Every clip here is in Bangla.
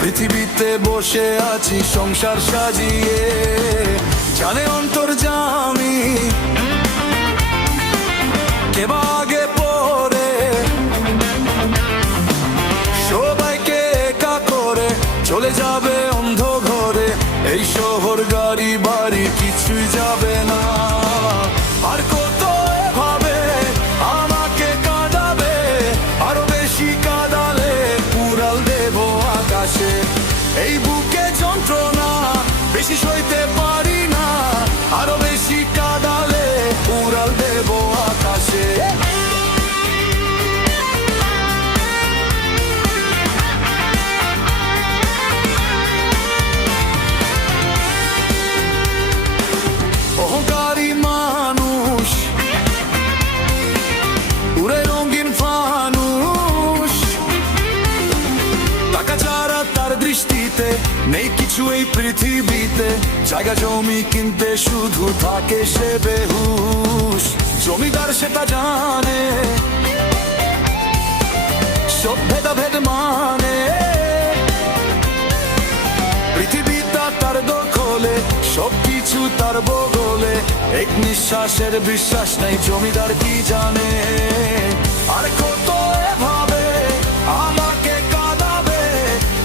পৃথিবীতে বসে আছি সংসার সাজিয়ে, জানে অন্তর্যামী কে বা আগে পরে, সবাইকে একা করে চলে যাবে অন্ধ ঘরে। এই শহর গাড়ি বাড়ি কিছুই যাবে না, আর কত এভাবে আমাকে কাঁদাবে, আরো বেশি কাঁদালে উড়াল দেব আকাশে। এই বুকে যন্ত্রণা বেশি সইতে পারি না, আরো বেশি কাঁদালে উড়াল দেব আকাশে। অহংকারী মানুষ উড়ে রঙিন ফানুষ, টাকা ছাড়া তার দৃষ্টিতে নেই কিছু এই পৃথিবীতে। জায়গা জমি কিনতে শুধু থাকে সে বেহুশ, জমিদার সেটা জানে সব ভেদাভেদ মানে। পৃথিবীটা তার দখলে, সবকিছু তার বগলে, এক নিঃশ্বাসের বিশ্বাস নেই জমিদার কি জানে। আর কত এভাবে আমাকে কাঁদাবে,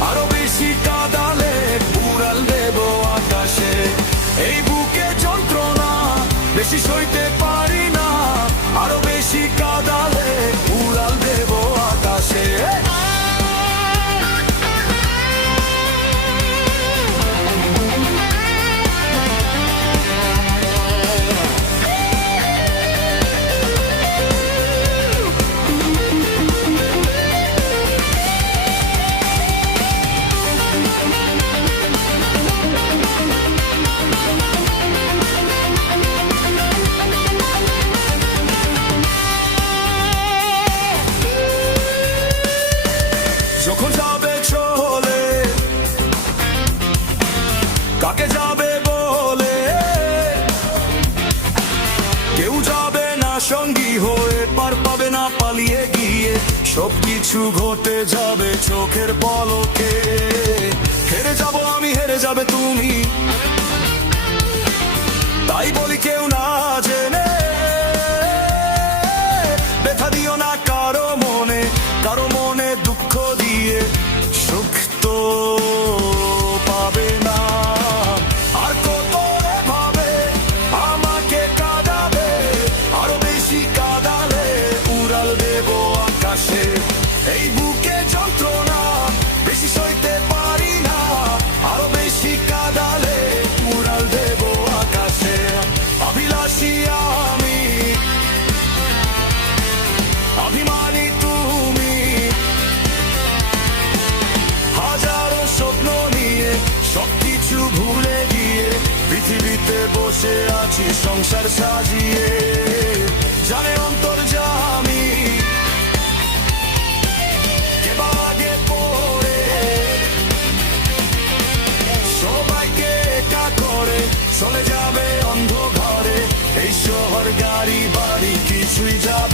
আরো বেশি কাঁদালে উড়াল দেব আকাশে। এই বুকে যন্ত্রণা বেশি সইতে পারি না, আরো বেশি কাঁদালে উড়াল দেব আকাশে। যখন যাবে চলে কাকে যাবে বলে, কেউ যাবে না সঙ্গী হয়ে, পার পাবে না পালিয়ে গিয়ে। সবকিছু ঘটে যাবে চোখের পলকে, হেরে যাব আমি, হেরে যাবে তুমি, তাই বলি কেউ না জেনে ব্যথা দিও না কারো মনে, কারো মনে দুঃখ দিয়ে সুখ তো পাবে না। আর কত এভাবে আমাকে কাঁদাবে, আরো বেশি কাঁদালে উড়াল দেব আকাশে। এই বুকে যন্ত্রণা বেশি সইতে পারি না, আরো বেশি কাঁদালে উড়াল দেব আকাশে। অভিলাষী আমি, অভিমানী তুমি, হাজারো স্বপ্ন নিয়ে সবকিছু ভুলে গিয়ে পৃথিবীতে বসে আছি সংসার সাজিয়ে, জানে অন্তর্যামী কে বা আগে পরে, সবাইকে একা করে চলে যাবে অন্ধ ঘরে। এই শহর গাড়ি বাড়ি কিছুই যাবে